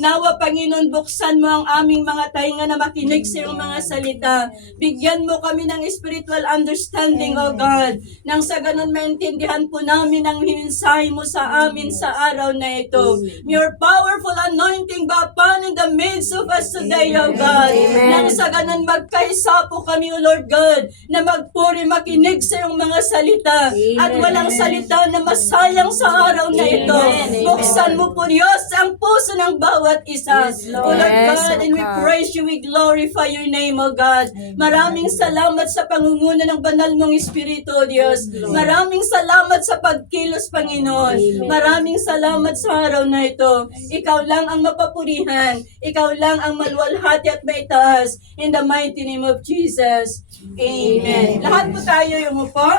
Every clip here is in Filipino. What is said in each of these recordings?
Nawa, Panginoon, buksan mo ang aming mga tainga na makinig sa iyong mga salita. Bigyan mo kami ng spiritual understanding, O God, nang sa ganun maintindihan po namin ang hininsahe mo sa amin sa araw na ito. Your powerful anointing ba upon in the midst of us today, O God. Nang sa ganun magkaisa po kami, O Lord God, na magpuri, makinig sa iyong mga salita. At walang salita na masayang sa araw na ito. Buksan mo po, Diyos, ang puso ng bawat isa. O Lord God, and we praise you, we glorify your name, O God. Maraming salamat sa pangunguna ng banal mong Espiritu, O Diyos. Maraming salamat sa pagkilos, Panginoon. Maraming salamat sa araw na ito. Ikaw lang ang mapapurihan. Ikaw lang ang maluwalhati at maitaas. In the mighty name of Jesus. Amen. Lahat po tayo yung upo.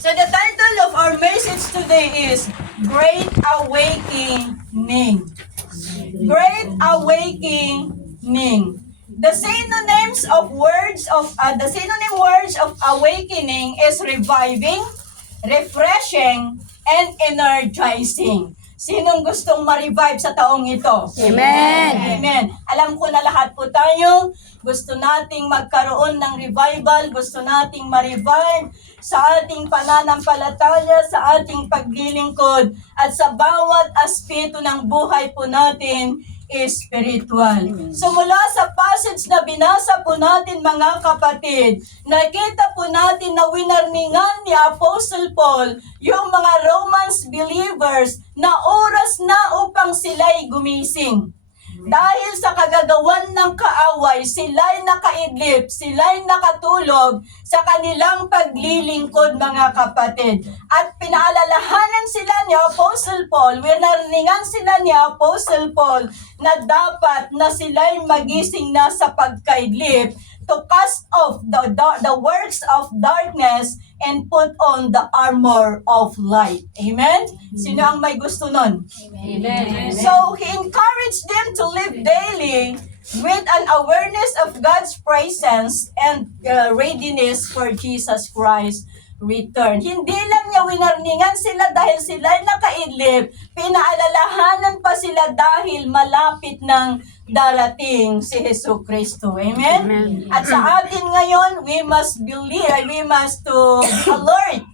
So the title of our message today is Great Awakening. Great Awakening. The synonym words of awakening is reviving, refreshing, and energizing. Sinong gustong ma-revive sa taong ito? Amen. Amen. Alam ko na lahat po tayo, gusto nating magkaroon ng revival, gusto nating ma-revive sa ating pananampalataya, sa ating paglilingkod, at sa bawat aspeto ng buhay po natin, spiritual. So mula sa passage na binasa po natin, mga kapatid, nakita po natin na winarningan ni Apostle Paul yung mga Romans believers na oras na upang sila'y gumising. Dahil sa kagagawan ng kaaway, sila'y nakaidlip, sila'y nakatulog sa kanilang paglilingkod, mga kapatid. At pinaalalahanan sila ni Apostle Paul, winarningan sila ni Apostle Paul na dapat na sila'y magising na sa pagkaidlip to cast off the works of darkness and put on the armor of light. Amen? Sino ang may gusto nun? Amen. So, he encouraged them to live daily with an awareness of God's presence and readiness for Jesus Christ's return. Hindi lang niya winarningan sila dahil sila'y nakaidlip, pinaalalahanan pa sila dahil malapit ng darating si Jesu Kristo. Amen? Amen. At sa atin ngayon, we must believe, we must to be alert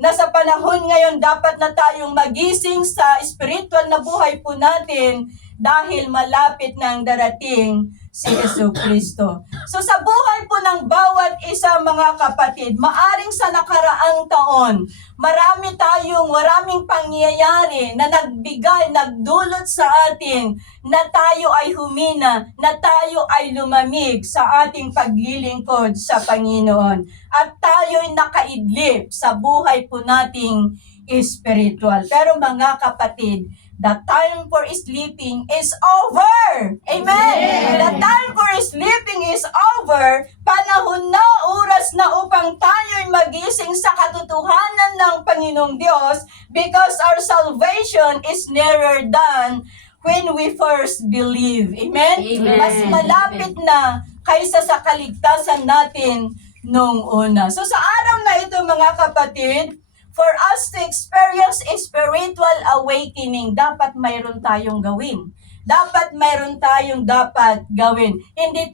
na sa panahon ngayon dapat na tayong magising sa spiritual na buhay po natin dahil malapit ng darating si Jesu Kristo. So sa buhay po ng bawat isa, mga kapatid, maaring sa nakaraang taon, maraming pangyayari na nagdulot sa atin na tayo ay humina, na tayo ay lumamig sa ating paglilingkod sa Panginoon. At tayo'y nakaidlip sa buhay po nating spiritual. Pero mga kapatid, the time for sleeping is over. Amen. The time for sleeping is over. Panahon na, oras na upang tayo'y magising sa katotohanan ng Panginoong Diyos because our salvation is nearer than when we first believe. Amen? Amen. Mas malapit na kaysa sa kaligtasan natin nung una. So sa araw na ito, mga kapatid, for us to experience a spiritual awakening, dapat mayroon tayong gawin. Dapat mayroon tayong dapat gawin. Hindi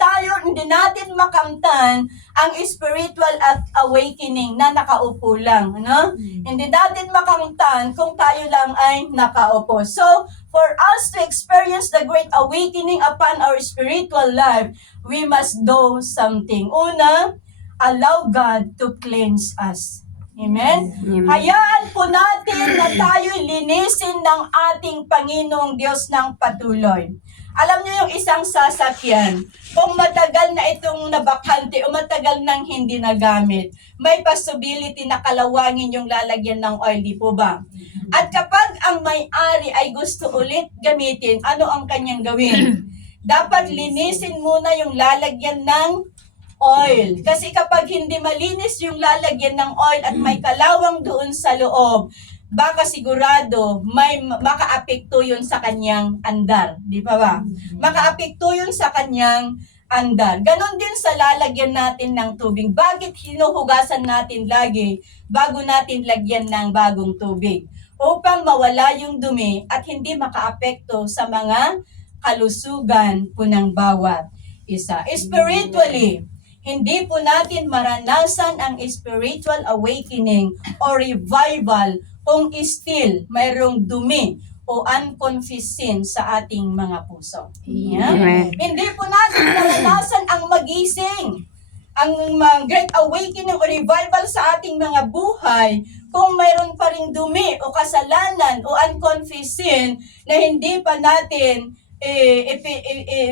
natin makamtan ang spiritual awakening na nakaupo lang. No? Hindi natin makamtan kung tayo lang ay nakaupo. So, for us to experience the great awakening upon our spiritual life, we must do something. Una, allow God to cleanse us. Amen? Hayaan po natin na tayo'y linisin ng ating Panginoong Diyos ng patuloy. Alam niyo yung isang sasakyan, kung matagal na itong nabakante o matagal nang hindi nagamit, may possibility na kalawangin yung lalagyan ng oil, di po ba? At kapag ang may-ari ay gusto ulit gamitin, ano ang kanyang gawin? Dapat linisin muna yung lalagyan ng oil. Kasi kapag hindi malinis yung lalagyan ng oil at may kalawang doon sa loob, baka sigurado may makaapekto yun sa kanyang andar. Di ba ba? Makaapekto yun sa kanyang andar. Ganon din sa lalagyan natin ng tubig. Bakit hinuhugasan natin lagi bago natin lagyan ng bagong tubig? upang mawala yung dumi at hindi makaapekto sa mga kalusugan po ng bawat isa. Spiritually, hindi po natin maranasan ang spiritual awakening o revival kung still mayroong dumi o unconfessed sin sa ating mga puso. Yeah? Amen. Hindi po natin maranasan ang magising, ang great awakening o revival sa ating mga buhay kung mayroon pa ring dumi o kasalanan o unconfessed sin na hindi pa natin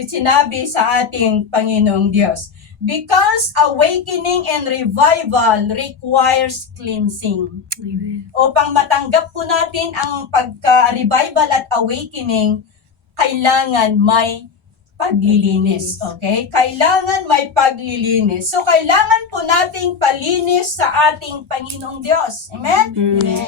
sinabi sa ating Panginoong Diyos. Because awakening and revival requires cleansing. Upang matanggap po natin ang pagka-revival at awakening, kailangan may paglilinis. Okay? Kailangan may paglilinis. So, kailangan po nating palinis sa ating Panginoong Diyos. Amen?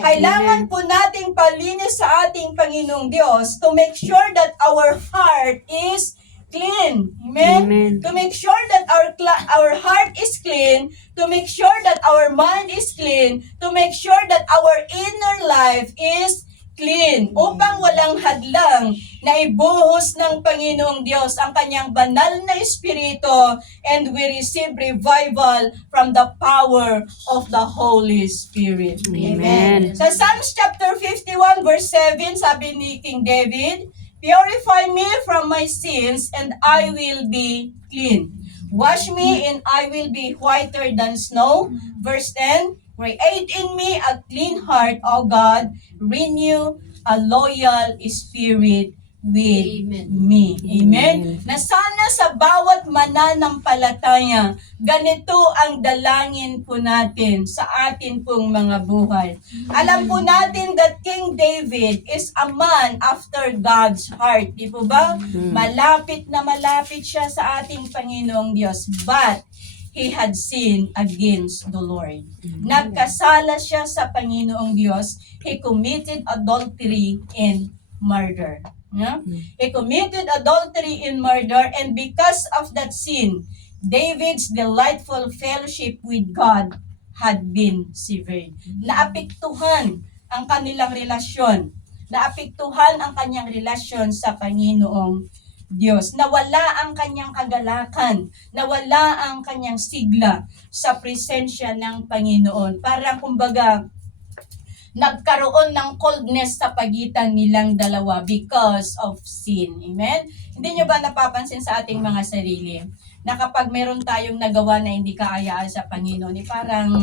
Kailangan po nating palinis sa ating Panginoong Diyos to make sure that our heart is clean. Amen? Amen. To make sure that our heart is clean, to make sure that our mind is clean, to make sure that our inner life is clean, upang walang hadlang na ibuhos ng Panginoong Diyos ang kanyang banal na Espiritu and we receive revival from the power of the Holy Spirit. Amen. Sa Psalms chapter 51 verse 7, sabi ni King David, "Purify me from my sins and I will be clean. Wash me and I will be whiter than snow." Verse 10, "Create in me a clean heart, O God. Renew a loyal spirit with me." Amen. Na sana sa bawat mananampalataya, ganito ang dalangin po natin sa atin pong mga buhay. Alam po natin that King David is a man after God's heart. Di po ba? Malapit na malapit siya sa ating Panginoong Diyos. But, he had sinned against the Lord. Nagkasala siya sa Panginoong Diyos. He committed adultery and murder. Yeah? He committed adultery and murder, and because of that sin, David's delightful fellowship with God had been severed. Naapektuhan ang kanilang relasyon. Naapektuhan ang kanyang relasyon sa Panginoong Diyos. Nawala ang kanyang kagalakan, nawala ang kanyang sigla sa presensya ng Panginoon. Parang kumbaga, nagkaroon ng coldness sa pagitan nilang dalawa because of sin. Amen? Hindi nyo ba napapansin sa ating mga sarili na kapag meron tayong nagawa na hindi kaayaan sa Panginoon, parang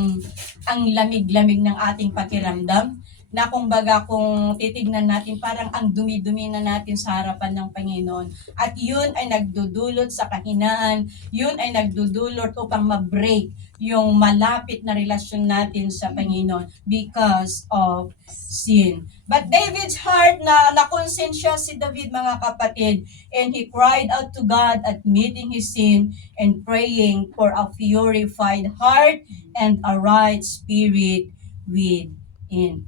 ang lamig-lamig ng ating pakiramdam? Na kumbaga kung titignan natin parang ang dumi-dumi na natin sa harapan ng Panginoon. At yun ay nagdudulot sa kahinaan, yun ay nagdudulot upang ma-break yung malapit na relasyon natin sa Panginoon because of sin. But David's heart nakonsensya si David, mga kapatid, and he cried out to God admitting his sin and praying for a purified heart and a right spirit within.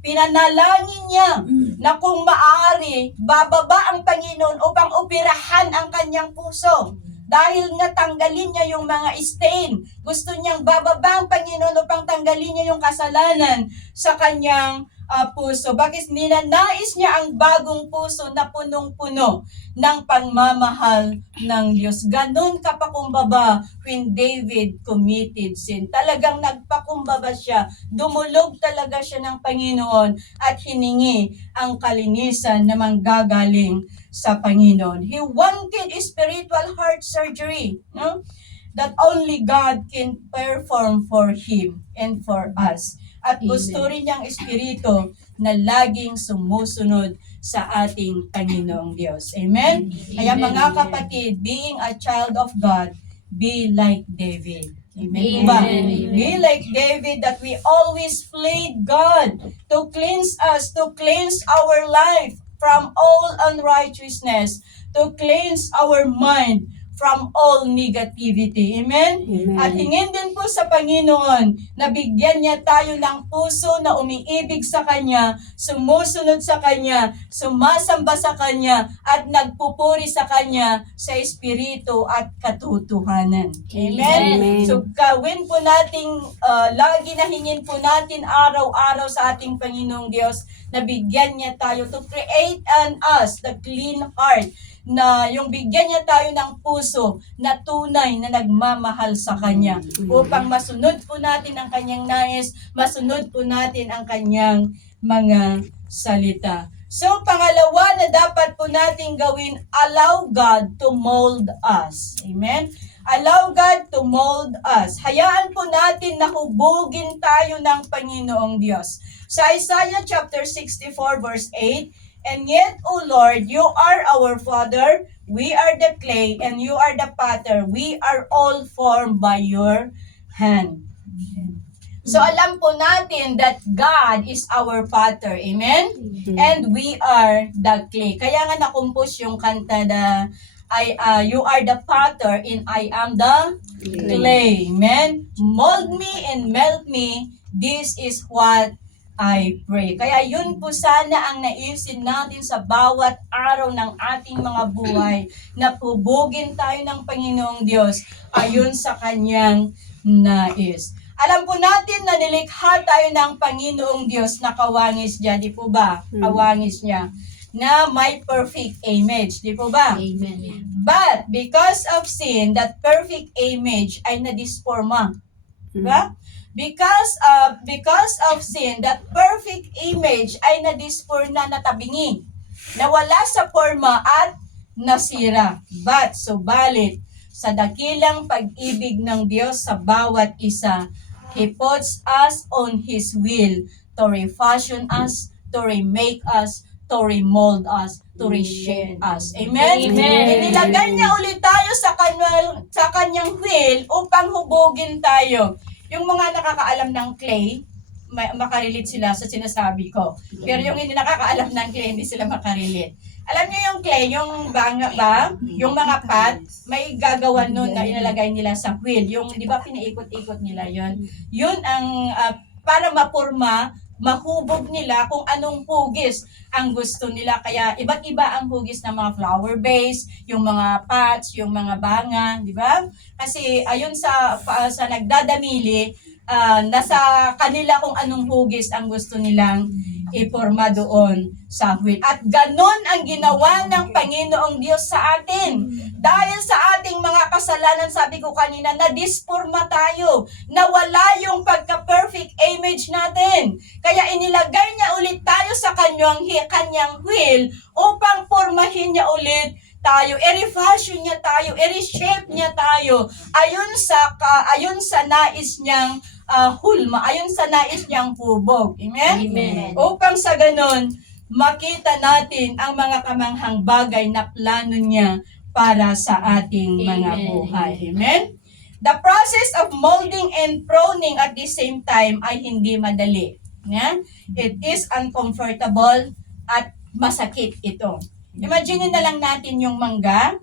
Pinanalangin niya na kung maaari, bababa ang Panginoon upang operahan ang kanyang puso. Dahil nga tanggalin niya yung mga stain. Gusto niyang bababa ang Panginoon upang tanggalin niya yung kasalanan sa kanyang puso. Bakit ninanais niya ang bagong puso na punong-puno ng pagmamahal ng Diyos. Ganun kapakumbaba when David committed sin. Talagang nagpakumbaba siya. Dumulog talaga siya ng Panginoon at hiningi ang kalinisan na manggagaling sa Panginoon. He wanted spiritual heart surgery, no? That only God can perform for him and for us. At gusto rin niyang espiritu na laging sumusunod sa ating Panginoong Diyos. Amen? Kaya mga kapatid, being a child of God, be like David. Amen. Amen. Be like David that we always plead God to cleanse us, to cleanse our life from all unrighteousness, to cleanse our mind from all negativity. Amen? Amen. At hingin din po sa Panginoon na bigyan niya tayo ng puso na umiibig sa Kanya, sumusunod sa Kanya, sumasamba sa Kanya, at nagpupuri sa Kanya sa Espiritu at katotohanan. Amen? Amen. So gawin po nating, lagi na hingin po natin araw-araw sa ating Panginoong Diyos nabigyan niya tayo to create in us the clean heart, na yung bigyan niya tayo ng puso na tunay na nagmamahal sa Kanya upang masunod po natin ang Kanyang nais, masunod po natin ang Kanyang mga salita. So, pangalawa na dapat po natin gawin, allow God to mold us. Amen? Allow God to mold us. Hayaan po natin na hubugin tayo ng Panginoong Diyos. Sa Isaiah chapter 64 verse 8, "And yet, O Lord, you are our Father, we are the clay, and you are the potter. We are all formed by your hand." So alam po natin that God is our Father. Amen? And we are the clay. Kaya nga na-compose yung kanta na you are the potter and I am the clay. Amen? Mold me and melt me. This is what I pray. Kaya yun po sana ang naisin natin sa bawat araw ng ating mga buhay, na pubugin tayo ng Panginoong Diyos ayon sa Kanyang nais. Alam po natin na nilikha tayo ng Panginoong Diyos na kawangis niya, di po ba? Kawangis niya, na may perfect image, di po ba? Amen. But because of sin, that perfect image ay nadisforma. Diba? Because of sin, that perfect image ay nadisforma, natabingi, nawala sa forma at nasira. But, subalit, sa dakilang pag-ibig ng Diyos sa bawat isa, He puts us on His will to refashion us, to remake us, to remold us, to reshape us. Amen? Amen. Inilagay niya ulit tayo sa kanyang will upang hubogin tayo. Yung mga nakakaalam ng clay, makarelate sila sa sinasabi ko. Pero yung hindi nakakaalam ng clay, hindi sila makarelate. Alam niyo yung clay, yung banga ba? Yung mga pot, may gagawan nun na inalagay nila sa wheel. Yung, di ba, pinaikot-ikot nila yon. Yun ang, para mapurma, mahubog nila kung anong hugis ang gusto nila. Kaya iba't iba ang hugis ng mga flower base, yung mga pots, yung mga banga, di ba? Kasi ayon sa nagdadamili, nasa kanila kung anong hugis ang gusto nilang iporma doon sa wheel. At ganon ang ginawa ng Panginoong Diyos sa atin. Dahil sa ating mga kasalanan, sabi ko kanina, na-disporma tayo. Nawala yung pagka-perfect image natin. Kaya inilagay niya ulit tayo sa kanyang wheel upang pormahin niya ulit tayo, i-refashion niya tayo, i-reshape niya tayo ayon sa nais niyang hulma, ayon sa nais niyang hubog. Amen? Amen. Upang sa ganon, makita natin ang mga kamanghang bagay na plano niya para sa ating mga Amen. buhay. Amen? The process of molding and pruning at the same time ay hindi madali. Yeah? It is uncomfortable at masakit ito. Imagine na lang natin yung mangga.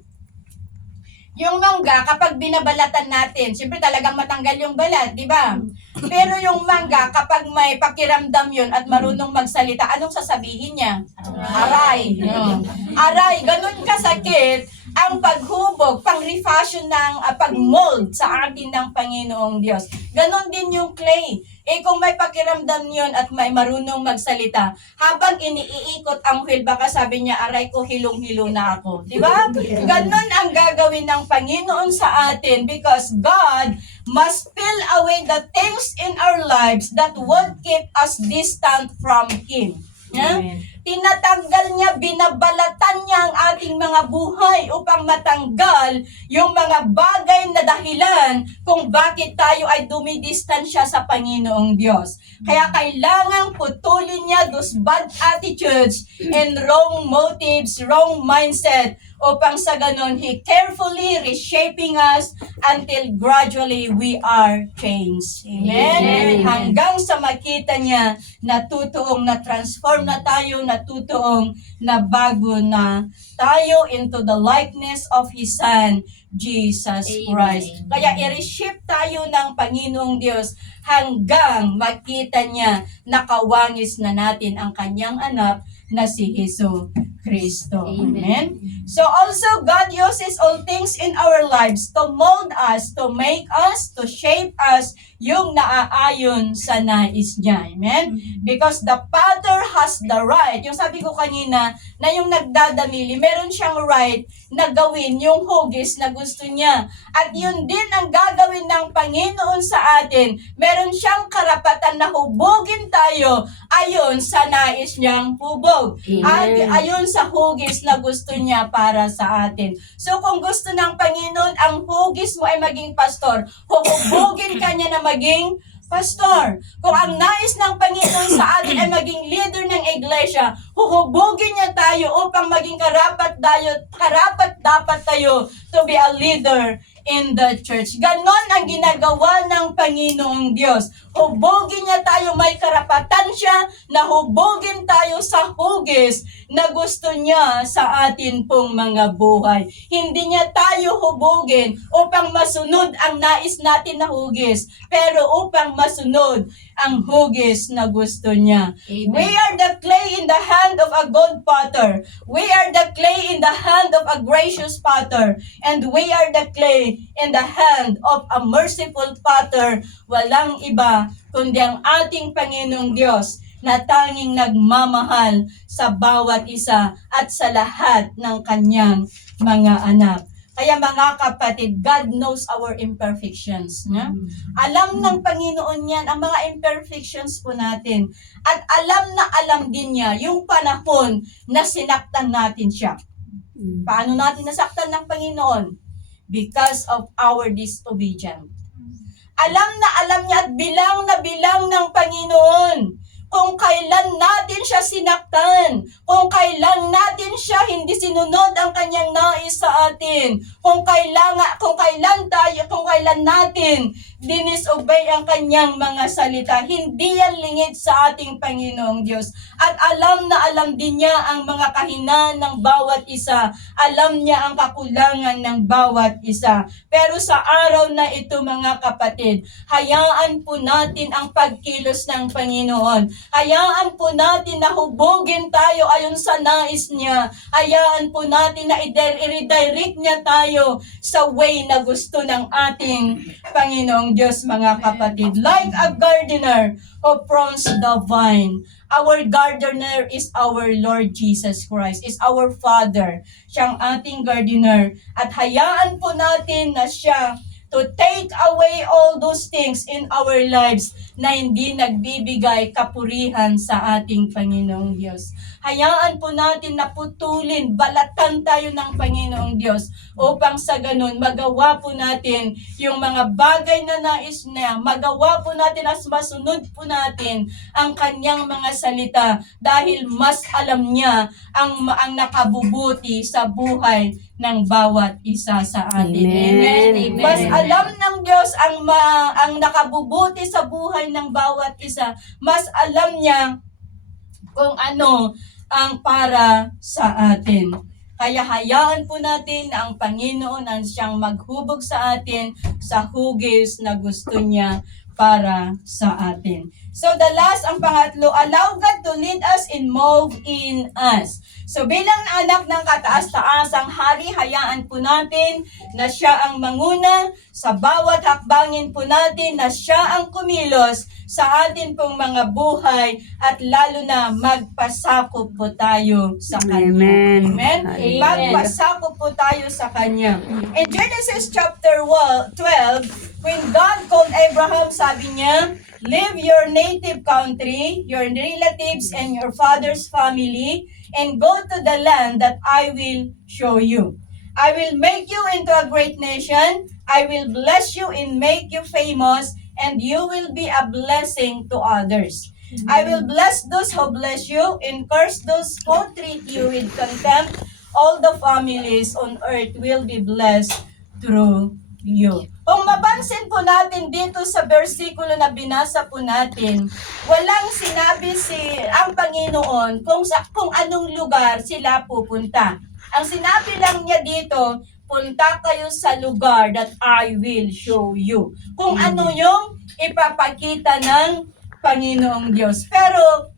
Yung mangga, kapag binabalatan natin, siyempre talagang matanggal yung balat, di ba? Pero yung mangga, kapag may pakiramdam yun at marunong magsalita, anong sasabihin niya? Aray. No. Aray, ganun kasakit ang paghubog, pang-refashion ng pag-mold sa atin ng Panginoong Diyos. Ganon din yung clay. Kung may pakiramdam yun at may marunong magsalita, habang iniikot ang wheel, baka sabi niya, aray ko, hilong-hilo na ako. Di ba? Ganon ang gagawin ng Panginoon sa atin, because God must peel away the things in our lives that would keep us distant from Him. Yeah? Tinatanggal niya, binabalatan niya ang ating mga buhay upang matanggal yung mga bagay na dahilan kung bakit tayo ay dumidistansya sa Panginoong Diyos. Kaya kailangang putulin niya those bad attitudes and wrong motives, wrong mindset, upang sa ganon, He carefully reshaping us until gradually we are changed. Amen? Amen. Hanggang sa makita niya na tutuong na-transform na tayo, na tutuong na bago na tayo into the likeness of His Son, Jesus Christ. Amen. Kaya i-reshape tayo ng Panginoong Diyos hanggang makita niya na kawangis na natin ang kanyang anak na si Hesus Kristo. Amen. Amen? So also, God uses all things in our lives to mold us, to make us, to shape us, yung naaayon sa nais niya. Amen? Because the potter has the right. Yung sabi ko kanina, na yung nagdadamili, meron siyang right na gawin yung hugis na gusto niya. At yun din ang gagawin ng Panginoon sa atin. Meron siyang karapatan na hubugin tayo ayon sa nais niyang hubog. At Amen. ayon sa hugis na gusto niya para sa atin. So kung gusto ng Panginoon, ang hugis mo ay maging pastor, huhubugin ka niya na maging pastor. Kung ang nais ng Panginoon sa atin ay maging leader ng iglesia, huhubugin niya tayo upang maging karapat dapat tayo to be a leader in the church. Ganon ang ginagawa ng Panginoong Diyos. Hubugin niya tayo, may karapatan siya na hubugin tayo sa hugis na gusto niya sa atin pong mga buhay. Hindi niya tayo hubugin upang masunod ang nais natin na hugis, pero upang masunod ang hugis na gusto niya. Amen. We are the clay in the hand of a good potter. We are the clay in the hand of a gracious potter. And we are the clay in the hand of a merciful potter. Walang iba kundi ang ating Panginoong Diyos na tanging nagmamahal sa bawat isa at sa lahat ng kanyang mga anak. Kaya mga kapatid, God knows our imperfections. No? Alam ng Panginoon yan ang mga imperfections po natin. At alam din niya yung panahon na sinaktan natin siya. Paano natin nasaktan ng Panginoon? Because of our disobedience. Alam niya at bilang na bilang ng Panginoon kung kailan natin siya sinaktan, kung kailan natin siya hindi sinunod ang kanyang nais sa atin, kung kailan natin dinisobey ang kanyang mga salita. Hindi yan lingid sa ating Panginoong Diyos. At alam na alam din niya ang mga kahinaan ng bawat isa. Alam niya ang kakulangan ng bawat isa. Pero sa araw na ito mga kapatid, hayaan po natin ang pagkilos ng Panginoon. Hayaan po natin na hubugin tayo ayon sa nais niya. Hayaan po natin na i-redirect niya tayo sa way na gusto ng ating Panginoong Diyos, mga kapatid. Like a gardener who prunes the vine. Our gardener is our Lord Jesus Christ, is our Father. Siyang ating gardener. At hayaan po natin na siya to take away all those things in our lives na hindi nagbibigay kapurihan sa ating Panginoong Diyos. Hayaan po natin na putulin, balatan tayo ng Panginoong Diyos upang sa ganun magawa po natin yung mga bagay na nais niya, magawa po natin as masunod po natin ang kanyang mga salita dahil mas alam niya ang nakabubuti sa buhay ng bawat isa sa atin. Amen. Amen. Mas alam ng Diyos ang nakabubuti sa buhay ng bawat isa. Mas alam niya kung ano ang para sa atin. Kaya hayaan po natin na ang Panginoon ang siyang maghubog sa atin sa hugis na gusto niya para sa atin. So the last, ang pangatlo, allow God to lead us and move in us. So bilang anak ng kataas-taasang hari, hayaan po natin na siya ang manguna sa bawat hakbangin po natin, na siya ang kumilos sa atin pong mga buhay at lalo na magpasakop po tayo sa Kanya. Amen. Amen? Amen. Magpasakop po tayo sa Kanya. In Genesis chapter 12, when God called Abraham, sabi niya, leave your native country, your relatives, and your father's family, and go to the land that I will show you. I will make you into a great nation. I will bless you and make you famous, and you will be a blessing to others. I will bless those who bless you, and curse those who treat you with contempt. All the families on earth will be blessed through you. Kung mapansin po natin dito sa versikulo na binasa po natin, walang sinabi ang Panginoon kung anong lugar sila pupunta. Ang sinabi lang niya dito, punta kayo sa lugar that I will show you. Kung ano yung ipapakita ng Panginoong Diyos. Pero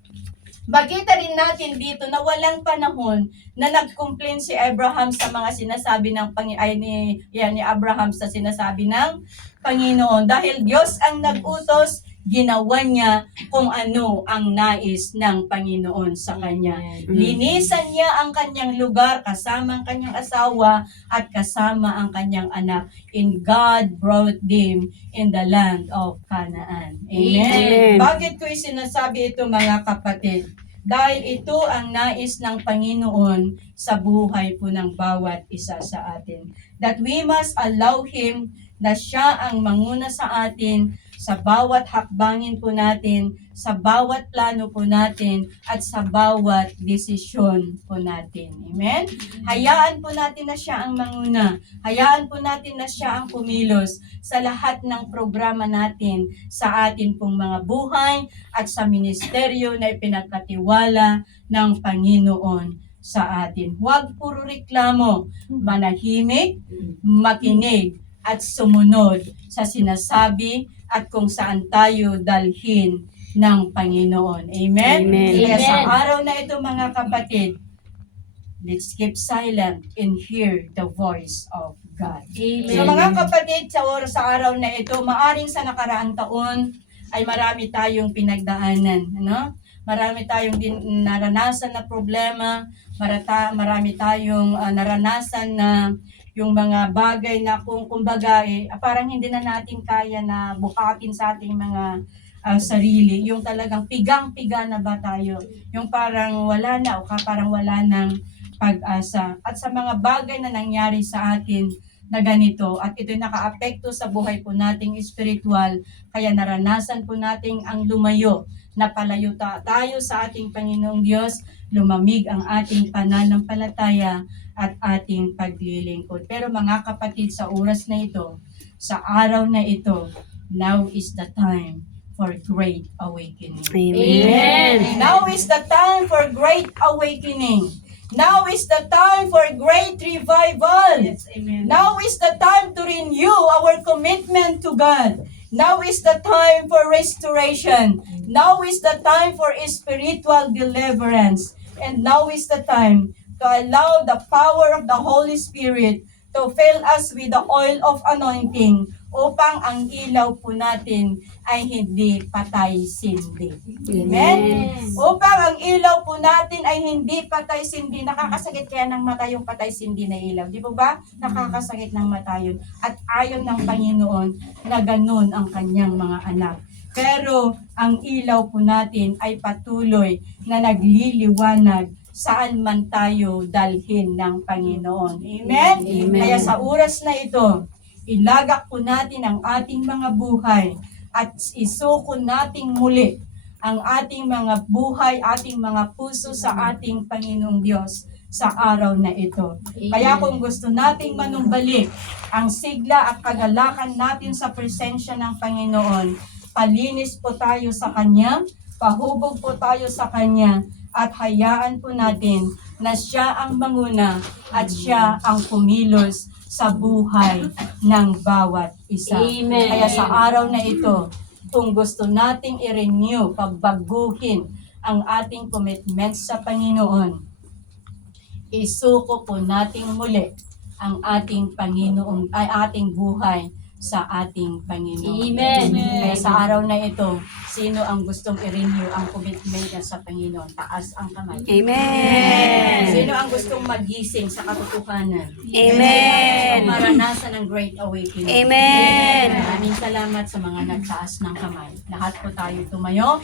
Makita rin natin dito na walang panahon na nag-complain si Abraham sa mga sinasabi ng ni Abraham sa sinasabi ng Panginoon. Dahil Diyos ang nag-utos, ginawa niya kung ano ang nais ng Panginoon sa kanya. Linisan niya ang kanyang lugar kasama ang kanyang asawa at kasama ang kanyang anak. And God brought them in the land of Canaan. Amen? Amen. Bakit ko sinasabi ito mga kapatid? Dahil ito ang nais ng Panginoon sa buhay po ng bawat isa sa atin. That we must allow Him na siya ang manguna sa atin sa bawat hakbangin po natin, sa bawat plano po natin, at sa bawat desisyon po natin. Amen? Hayaan po natin na siya ang manguna. Hayaan po natin na siya ang kumilos sa lahat ng programa natin sa atin pong mga buhay at sa ministeryo na ipinagkatiwala ng Panginoon sa atin. Huwag puro reklamo, manahimik, makinig, at sumunod sa sinasabi at kung saan tayo dalhin ng Panginoon. Amen? Amen. Kaya sa Amen. araw na ito mga kapatid, let's keep silent and hear the voice of God. So mga kapatid, sa araw na ito, maaring sa nakaraang taon ay marami tayong pinagdaanan. Ano? Marami tayong naranasan na problema, marami tayong naranasan na yung mga bagay na kumbaga parang hindi na natin kaya na bukatin sa ating mga sarili. Yung talagang pigang-piga na ba tayo? Yung parang wala na o parang wala ng pag-asa. At sa mga bagay na nangyari sa atin na ganito at ito'y nakaapekto sa buhay po nating espiritual, kaya naranasan po nating ang lumayo, napalayo tayo sa ating Panginoong Diyos, lumamig ang ating pananampalataya at ating paglilingkod. Pero mga kapatid, sa oras na ito, sa araw na ito, now is the time for great awakening. Amen. Now is the time for great awakening. Now is the time for great revival. Amen. Now is the time to renew our commitment to God. Now is the time for restoration. Now is the time for spiritual deliverance. And now is the time to allow the power of the Holy Spirit to fill us with the oil of anointing upang ang ilaw po natin ay hindi patay-sindi. Amen? Upang ang ilaw po natin ay hindi patay-sindi. Nakakasakit kaya ng mata yung patay-sindi na ilaw. Di po ba? Nakakasakit ng mata yun. At ayon ng Panginoon na ganun ang kanyang mga anak. Pero ang ilaw po natin ay patuloy na nagliliwanag saan man tayo dalhin ng Panginoon. Amen? Amen. Kaya sa oras na ito, ilagak po natin ang ating mga buhay at isuko nating muli ang ating mga buhay, ating mga puso sa ating Panginoong Diyos sa araw na ito. Kaya kung gusto nating manumbalik ang sigla at kagalakan natin sa presensya ng Panginoon, palinis po tayo sa Kanya, pahubog po tayo sa Kanya, at hayaan po natin na siya ang manguna at siya ang kumilos sa buhay ng bawat isa. Amen. Kaya sa araw na ito, kung gusto nating i-renew, pagbaguhin ang ating commitment sa Panginoon, isuko po nating muli ang ating Panginoon, ay ating buhay sa ating Panginoon. Amen. Kaya sa araw na ito, sino ang gustong i-renew ang commitment niya sa Panginoon? Taas ang kamay. Amen. Sino ang gustong magising sa katotohanan? Amen. Maranasan ng great awakening. Amen. Maraming salamat sa mga nagtaas ng kamay. Lahat po tayo tumayo.